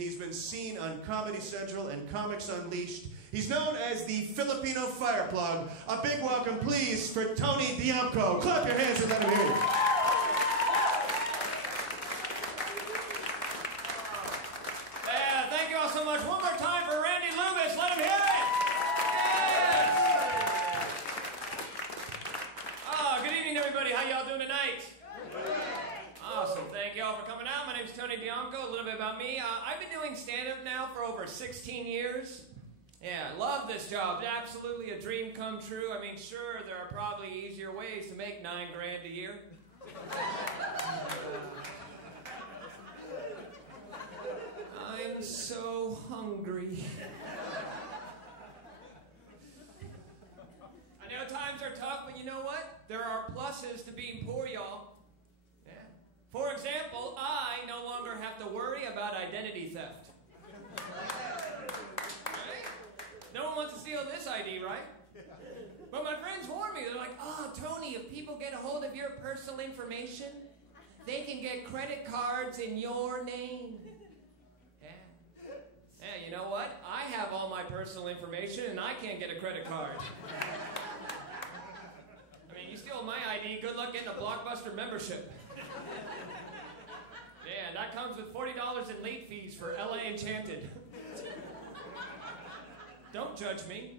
he's been seen on Comedy Central and Comics Unleashed. He's known as the Filipino Fireplug. A big welcome, please, for Tony Dijamco. Clap your hands and let him hear you. Yeah, thank you all so much. One more time for Randy Loomis. Let him hear it. Good evening, everybody. How y'all doing tonight? Awesome. Thank you all for coming out. My name's Tony Dijamco. A little bit about me. I've been doing stand-up now for over 16 years. Yeah, I love this job. It's absolutely a dream come true. I mean, sure, there are probably easier ways to make $9 grand a year. I'm so hungry. I know times are tough, but you know what? There are pluses to being poor, y'all. Yeah. For example, I no longer have to worry about identity theft. Right? No one wants to steal this ID, right? But my friends warn me. They're like, oh, Tony, if people get a hold of your personal information, they can get credit cards in your name. Yeah. Yeah, you know what? I have all my personal information, and I can't get a credit card. I mean, you steal my ID, good luck getting a Blockbuster membership. Yeah, that comes with $40 in late fees for LA Enchanted. Don't judge me.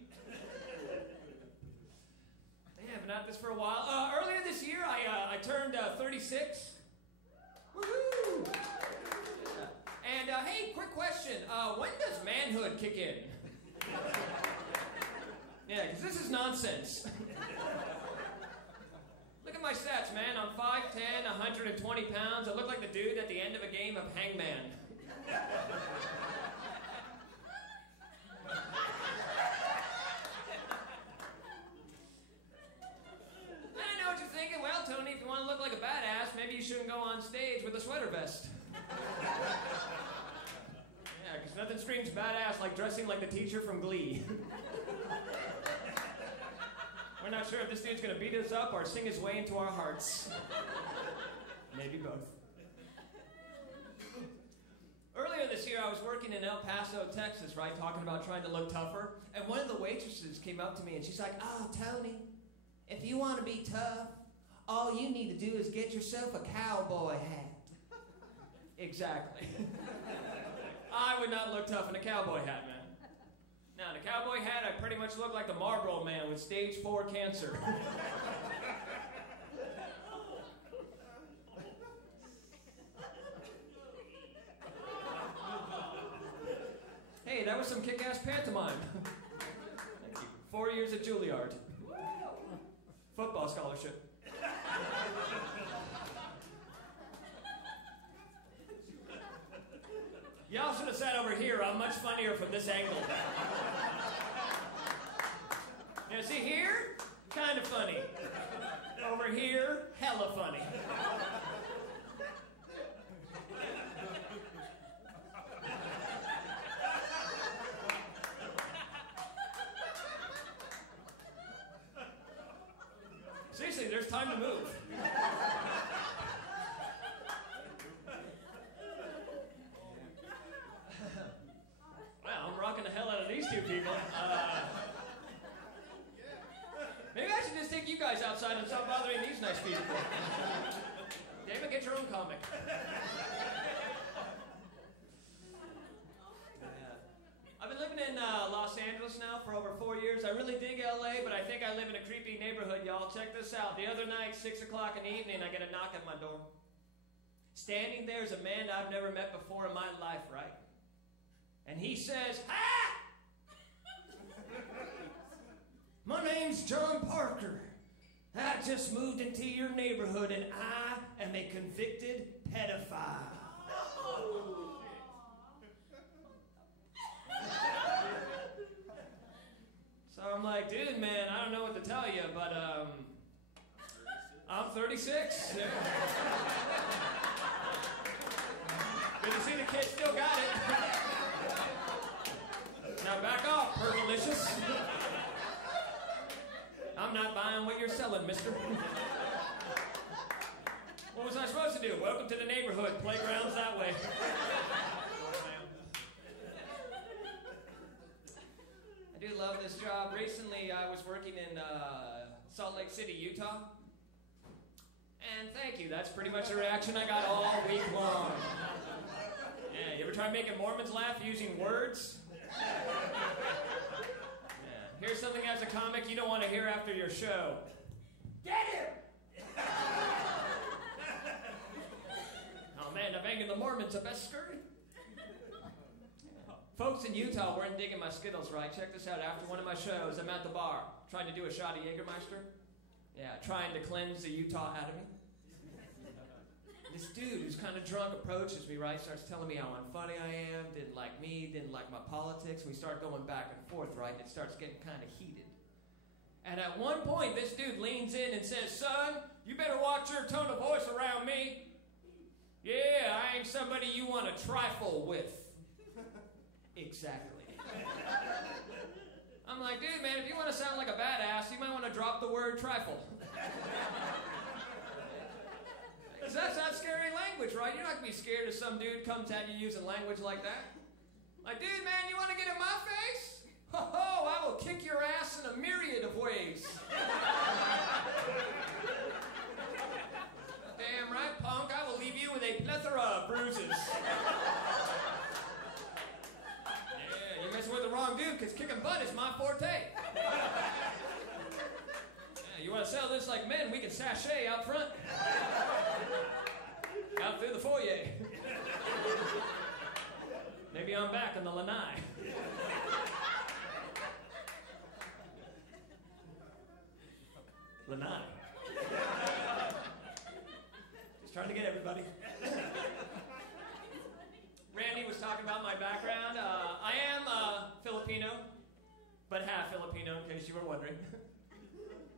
Yeah, I've been at this for a while. Earlier this year, I turned 36. Woohoo! And hey, quick question. When does manhood kick in? Yeah, because this is nonsense. Look at my stats, man. I'm 5'10", 120 pounds. I look like the dude at the end of a game of Hangman. I know what you're thinking. Well, Tony, if you want to look like a badass, maybe you shouldn't go on stage with a sweater vest. Yeah, because nothing screams badass like dressing like the teacher from Glee. We're not sure if this dude's going to beat us up or sing his way into our hearts. Maybe both. Earlier this year, I was working in El Paso, Texas, right, talking about trying to look tougher. And one of the waitresses came up to me and she's like, oh, Tony, if you want to be tough, all you need to do is get yourself a cowboy hat. Exactly. I would not look tough in a cowboy hat, man. Now, in a cowboy hat, I pretty much look like the Marlboro Man with stage 4 cancer. Hey, that was some kick-ass pantomime. Thank you. 4 years at Juilliard. Football scholarship. Y'all should have sat over here. I'm much funnier from this angle. Now, see here? Kind of funny. Over here, hella funny. Seriously, there's time to move. Wow, I'm rocking the hell out of these two people. Maybe I should just take you guys outside and stop bothering these nice people. David, get your own comic. I've been living in Los Angeles now for over 4 years. I really dig LA, but I think I live in a creepy neighborhood, y'all. Check this out. The other night, 6 o'clock in the evening, I get a knock at my door. Standing there is a man I've never met before in my life, right? And he says, "Ah! My name's John Parker. I just moved into your neighborhood and I am a convicted pedophile." So I'm like, dude, man, I don't know what to tell you, but I'm 36. Yeah. Good to see the kid still got it. Now back off, Pergalicious. I'm not buying what you're selling, mister. What was I supposed to do? Welcome to the neighborhood. Playground's that way. this job. Recently, I was working in Salt Lake City, Utah. And thank you. That's pretty much the reaction I got all week long. Yeah, you ever try making Mormons laugh using words? Yeah. Here's something as a comic you don't want to hear after your show. Get him! Oh man, I'm banging the Mormons, the best skirt. Folks in Utah weren't digging my Skittles right. Check this out. After one of my shows, I'm at the bar trying to do a shot of Jägermeister. Yeah, trying to cleanse the Utah out of me. This dude who's kind of drunk approaches me, right? Starts telling me how unfunny I am, didn't like me, didn't like my politics. We start going back and forth, right? And it starts getting kind of heated. And at one point, this dude leans in and says, "Son, you better watch your tone of voice around me. Yeah, I ain't somebody you want to trifle with." Exactly. I'm like, dude, man, if you want to sound like a badass, you might want to drop the word trifle. Because that's not scary language, right? You're not going to be scared if some dude comes at you using language like that. Like, dude, man, you want to get in my face? Ho-ho, I will kick your ass in a myriad of ways. Damn right, punk, I will leave you with a plethora of bruises. Yeah, you're messing with the wrong dude, because kicking butt is my forte. Yeah, you want to sell this like men, we can sashay out front. Out through the foyer. Maybe I'm back on the lanai. Lanai. Just trying to get everybody. Randy was talking about my background. I am Filipino, but half Filipino, in case you were wondering.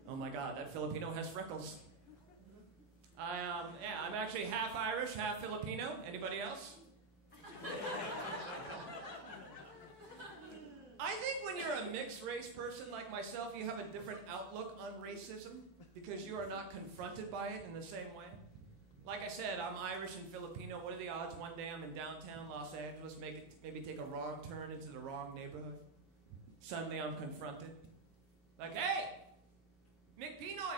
Oh my God, that Filipino has freckles. I'm actually half Irish, half Filipino. Anybody else? I think when you're a mixed race person like myself, you have a different outlook on racism because you are not confronted by it in the same way. Like I said, I'm Irish and Filipino. What are the odds one day I'm in downtown Los Angeles, maybe take a wrong turn into the wrong neighborhood? Suddenly I'm confronted. Like, hey, McPinoy!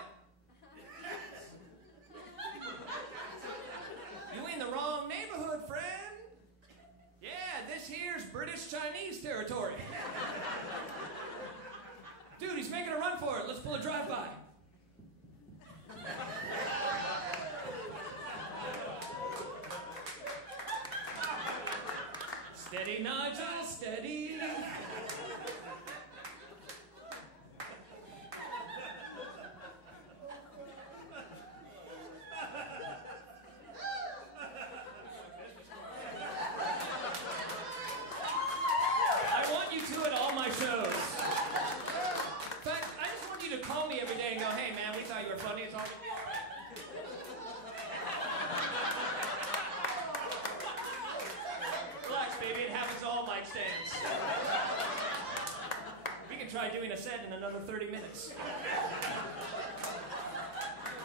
You in the wrong neighborhood, friend. Yeah, this here's British Chinese territory. Dude, he's making a run for it. Let's pull a drive-by. Steady, Nigel, steady. Try doing a set in another 30 minutes.